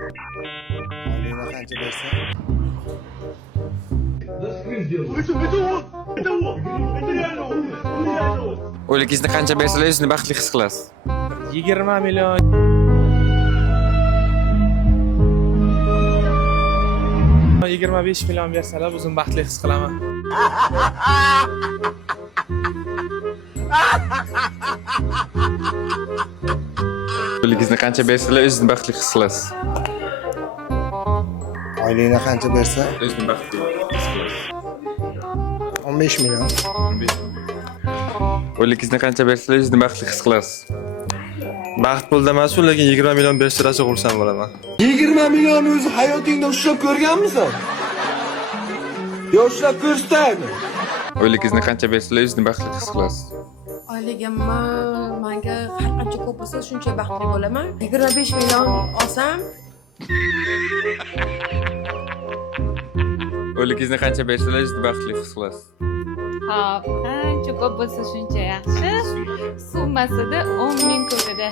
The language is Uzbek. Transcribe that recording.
Oylangni qancha bersa? O'yligingizni qancha bersalar o'zingizni baxtli his qilasiz? 20 million. Yigirma 25 million bersalar o'zim baxtli his qilaman. O'yligingizni qancha bersalar o'zingizni baxtli his qilasiz? Oylangni qancha bersa? O'zingizni baxtli his qilasiz. 15 million. O'yligingizni qancha bersalar o'zingizni baxtli his qilasiz? Baxt pulda emas-ku, lekin 20 million bersalarcha xursand bo'laman. 20 million o'zi hayotingda ushlab ko'rganmisan? Yoshlab ko'rsataymi? O'yligingizni qancha bersalar o'zingizni baxtli his qilasiz? Oyligimni menga har qancha ko'p bo'lsa shuncha baxtli bo'laman. 25 million olsam, O'yligingizni qancha bersalar o'zingizni baxtli his qilasiz? Hop, qancha ko'p bo'lsa shuncha yaxshi. Summasida 10 ming ko'radi.